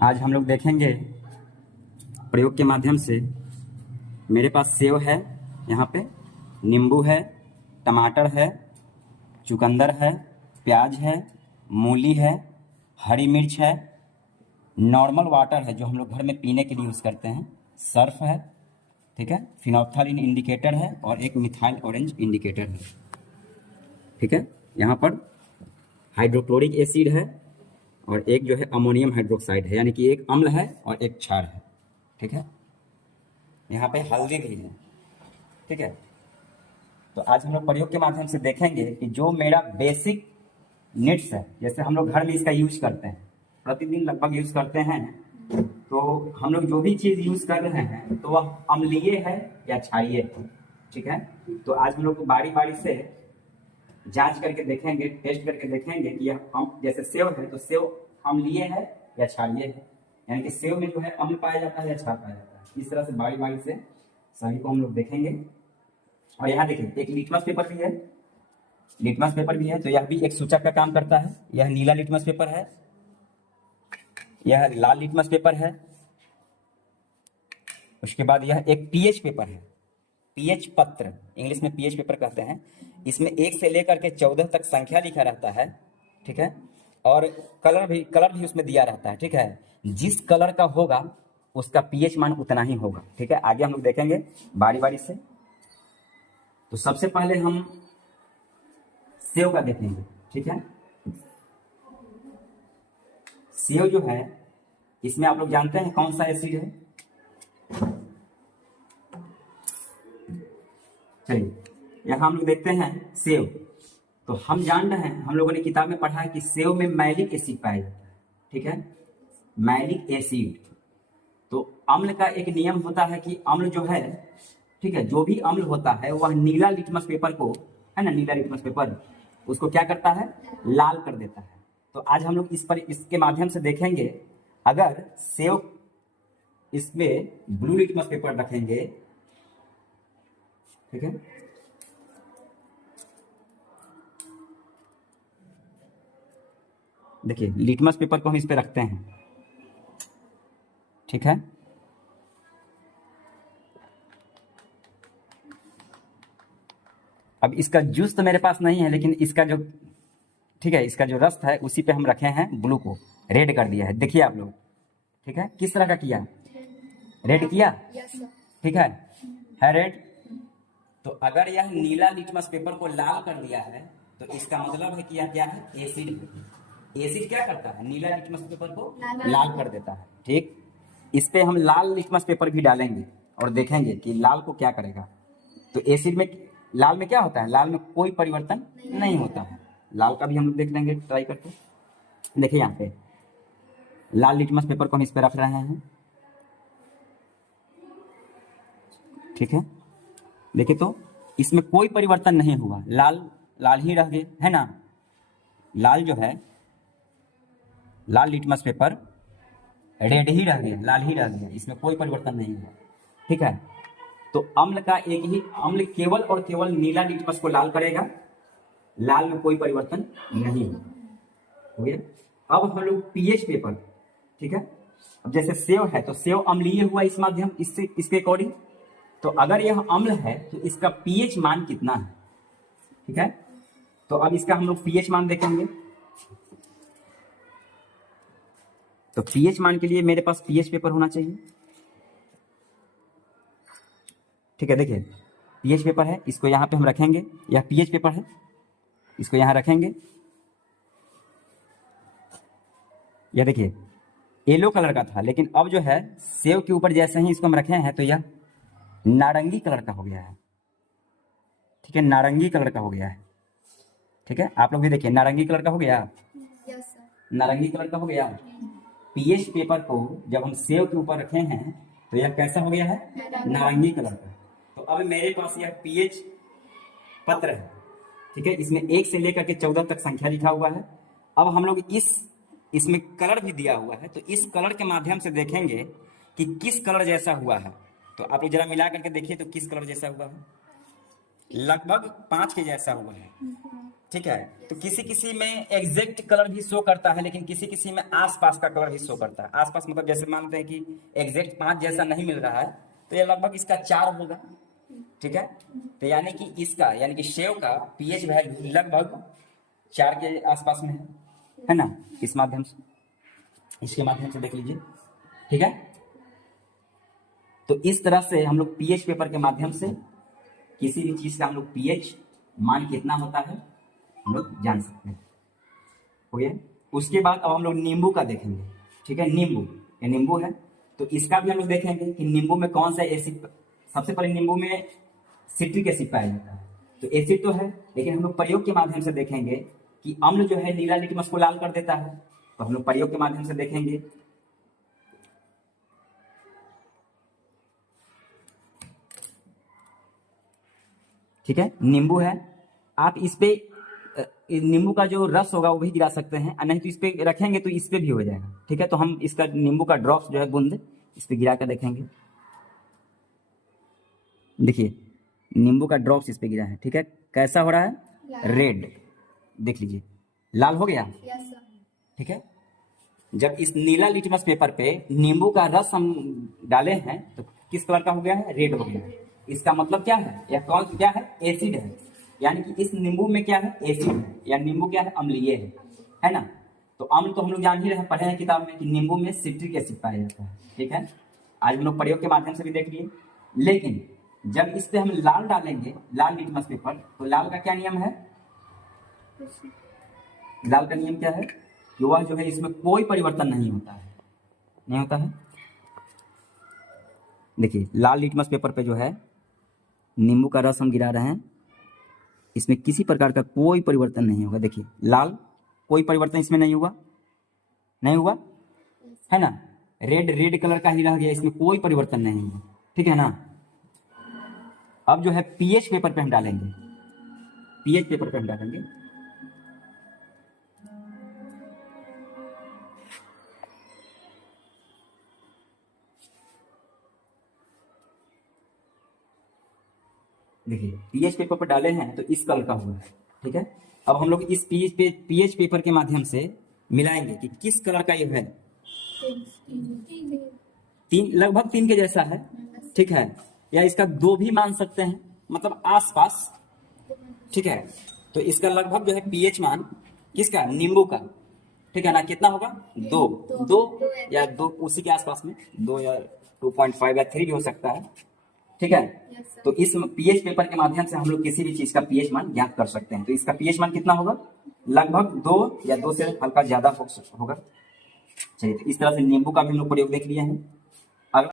आज हम लोग देखेंगे प्रयोग के माध्यम से। मेरे पास सेव है, यहाँ पे नींबू है, टमाटर है, चुकंदर है, प्याज है, मूली है, हरी मिर्च है, नॉर्मल वाटर है जो हम लोग घर में पीने के लिए यूज़ करते हैं, सर्फ है, ठीक है, फिनोल्फ्थालीन इंडिकेटर है और एक मिथाइल ऑरेंज इंडिकेटर है, ठीक है। यहाँ पर हाइड्रोक्लोरिक एसिड है और एक जो है अमोनियम हाइड्रोक्साइड है, यानी कि एक अम्ल है और एक क्षार है, ठीक है। यहाँ पे हल्दी भी है, ठीक है। तो आज हम लोग प्रयोग के माध्यम से देखेंगे कि जो मेरा बेसिक नीड्स है, जैसे हम लोग घर में इसका यूज करते हैं, प्रतिदिन लगभग यूज करते हैं, तो हम लोग जो भी चीज़ यूज कर रहे हैं तो वह अम्लीय है या क्षारीय है, ठीक है। तो आज हम लोग बारी बारी से जांच करके देखेंगे, टेस्ट करके देखेंगे कि यह जैसे सेव है तो सेव अम्लीय है या क्षारीय है, यानी कि सेव में जो है अम्ल पाया जाता है या क्षार पाया जाता है। इस तरह से बारी बारी से सभी को हम लोग देखेंगे। और यहाँ देखिए एक लिटमस पेपर भी है, लिटमस पेपर भी है, तो यह भी एक सूचक का काम करता है। यह नीला लिटमस पेपर है, यह लाल लिटमस पेपर है, उसके बाद यह एक पीएच पेपर है, पीएच पत्र, इंग्लिश में पीएच पेपर कहते हैं। इसमें 1 से लेकर के 14 तक संख्या लिखा रहता है, ठीक है, और कलर भी उसमें दिया रहता है, ठीक है। जिस कलर का होगा उसका पीएच मान उतना ही होगा, ठीक है। आगे हम लोग देखेंगे बारी बारी से। तो सबसे पहले हम सेव का देखेंगे, ठीक है। सेव जो है इसमें आप लोग जानते हैं कौन सा एसिड है। चलिए यहां हम लोग देखते हैं सेव, तो हम जान रहे हैं, हम लोगों ने किताब में पढ़ा है कि सेव में मैलिक एसिड पाया जाता है, ठीक है, मैलिक एसिड। तो अम्ल का एक नियम होता है कि अम्ल जो है, ठीक है, जो भी अम्ल होता है वह नीला लिटमस पेपर को, है ना, नीला लिटमस पेपर उसको क्या करता है, लाल कर देता है। तो आज हम लोग इसके माध्यम से देखेंगे, अगर सेव इसमें ब्लू लिटमस पेपर रखेंगे, ठीक है, देखिए लिटमस पेपर को हम इस पे रखते हैं, ठीक है। अब इसका जूस तो मेरे पास नहीं है, लेकिन इसका जो, ठीक है, इसका जो रस है उसी पे हम रखे हैं ब्लू को, रेड कर दिया है, देखिए आप लोग, ठीक है। किस तरह का किया, रेड किया, ठीक है रेड। तो अगर यह नीला लिटमस पेपर को लाल कर दिया है तो इसका मतलब है कि यह क्या है, एसिड है। एसिड क्या करता है, नीला लिटमस पेपर को लाल कर देता है, ठीक। इस पे हम लाल लिटमस पेपर भी डालेंगे और देखेंगे कि लाल को क्या करेगा। तो एसिड में, लाल में क्या होता है, लाल में कोई परिवर्तन नहीं होता है। लाल का भी हम लोग देख लेंगे ट्राई करके। देखिए यहाँ पे लाल लिटमस पेपर को हम इस पे रख रहे हैं, ठीक है। देखिए तो इसमें कोई परिवर्तन नहीं हुआ, लाल लाल ही रह गए, है ना। लाल जो है, लाल लिटमस पेपर रेड ही रह गया, लाल ही रह गया, इसमें कोई परिवर्तन नहीं हुआ, ठीक है। तो अम्ल का एक ही अम्ल केवल और केवल नीला लिटमस को लाल करेगा, लाल में कोई परिवर्तन नहीं होगा, हो गया। अब हम लोग पीएच पेपर, ठीक है, अब जैसे सेव है तो सेव अम्लीय हुआ इस माध्यम, इससे इसके अकॉर्डिंग। तो अगर यह अम्ल है तो इसका पीएच मान कितना है, ठीक है। तो अब इसका हम लोग पीएच मान देखेंगे। तो पीएच मान के लिए मेरे पास पीएच पेपर होना चाहिए, ठीक है। देखिए पीएच पेपर है, इसको यहाँ पे हम रखेंगे, यह पीएच पेपर है, इसको यहाँ रखेंगे। यह देखिए येलो कलर का था, लेकिन अब जो है सेव के ऊपर जैसे ही इसको हम रखे हैं तो यह नारंगी कलर का हो गया है, ठीक है, नारंगी कलर का हो गया है, ठीक है। आप लोग भी देखिए नारंगी कलर का हो गया, नारंगी कलर का हो गया। पीएच पेपर को जब हम सेव के ऊपर रखे हैं तो यह कैसा हो गया है, नारंगी कलर का। तो अब मेरे पास यह पीएच पत्र है, ठीक है, इसमें 1 से लेकर के 14 तक संख्या लिखा हुआ है। अब हम लोग इसमें कलर भी दिया हुआ है, तो इस कलर के माध्यम से देखेंगे कि किस कलर जैसा हुआ है। तो आप लोग जरा मिला करके देखिए तो किस कलर जैसा हुआ है। लगभग 5 के जैसा हुआ है। ठीक है, तो किसी किसी में एग्जैक्ट कलर भी शो करता है, लेकिन किसी किसी में आसपास का कलर भी शो करता है। आसपास मतलब जैसे मानते हैं कि एग्जैक्ट 5 जैसा नहीं मिल रहा है, तो ये लगभग इसका 4 होगा। ठीक है, तो यानी कि इसका यानी कि सेव का पीएच वैल्यू लगभग 4 के आसपास में है ना। इस माध्यम से, इसके माध्यम से देख लीजिए। ठीक है, तो इस तरह से हम लोग पीएच पेपर के माध्यम से किसी भी चीज का हम लोग पीएच मान कितना होता है हम लोग जान सकते हैं। हो गया। उसके बाद अब हम लोग नींबू का देखेंगे। ठीक है, नींबू, ये नींबू है, तो इसका भी हम लोग देखेंगे कि नींबू में कौन सा एसिड। सबसे पहले नींबू में सिट्रिक एसिड पाया जाता है, तो एसिड तो है, लेकिन हम लोग प्रयोग के माध्यम से देखेंगे कि अम्ल जो है नीला लिटमस को लाल कर देता है। तो हम लोग प्रयोग के माध्यम से देखेंगे। ठीक है, नींबू है, आप इस पे नींबू का जो रस होगा वो भी गिरा सकते हैं, और नहीं तो इस पे रखेंगे तो इस पे भी हो जाएगा। ठीक है, तो हम इसका नींबू का ड्रॉप्स जो है बूंद इस पे गिरा कर देखेंगे। देखिए नींबू का ड्रॉप्स इस पे गिरा है। ठीक है, कैसा हो रहा है? रेड। देख लीजिए, लाल हो गया। ठीक है, जब इस नीला लिटमस पेपर पे नींबू का रस हम डाले हैं तो किस कलर का हो गया है? रेड हो गया है। इसका मतलब क्या है? या कौन क्या है? एसिड है। यानी कि इस नींबू में क्या है? एसिड है, या नींबू क्या है? अम्लीय है ना। तो अम्ल तो हम लोग जान ही रहे, पढ़े हैं किताब में कि नींबू में सिट्रिक एसिड पाया जाता है। ठीक है, आज हम लोग प्रयोग के माध्यम से भी देख लिए। लेकिन जब इस पे हम लाल डालेंगे, लाल लिटमस पेपर, तो लाल का क्या नियम है? लाल का नियम क्या है? कि वह जो है इसमें कोई परिवर्तन नहीं होता है, नहीं होता है। देखिए लाल लिटमस पेपर पे जो है नींबू का रस हम गिरा रहे हैं, इसमें किसी प्रकार का कोई परिवर्तन नहीं होगा। देखिए लाल, कोई परिवर्तन इसमें नहीं हुआ, नहीं हुआ है ना। रेड रेड कलर का ही रह गया, इसमें कोई परिवर्तन नहीं हुआ। ठीक है ना। अब जो है पीएच पेपर पे हम डालेंगे, पीएच पेपर पे हम डालेंगे। देखिए पीएच पेपर पर डाले हैं तो इस कलर का हुआ है। ठीक है, अब हम लोग इस पीएच पेपर के माध्यम से मिलाएंगे कि किस कलर का ये है। तीन, लगभग 3 के जैसा है। ठीक है, या इसका 2 भी मान सकते हैं, मतलब आसपास। ठीक है, तो इसका लगभग जो है पीएच मान किसका? नींबू का। ठीक है ना, कितना होगा? 2 या 2 उसी के आसपास में, 2 या 2.5 या 3 भी हो सकता है। ठीक है, तो इस पीएच पेपर के माध्यम से हम लोग किसी भी चीज का पीएच मान ज्ञात कर सकते हैं। तो इसका पीएच मान कितना होगा? लगभग 2 या 2 से हल्का ज्यादा होगा। चलिए, तो इस तरह से नींबू का भी हम लोग प्रयोग देख लिए हैं।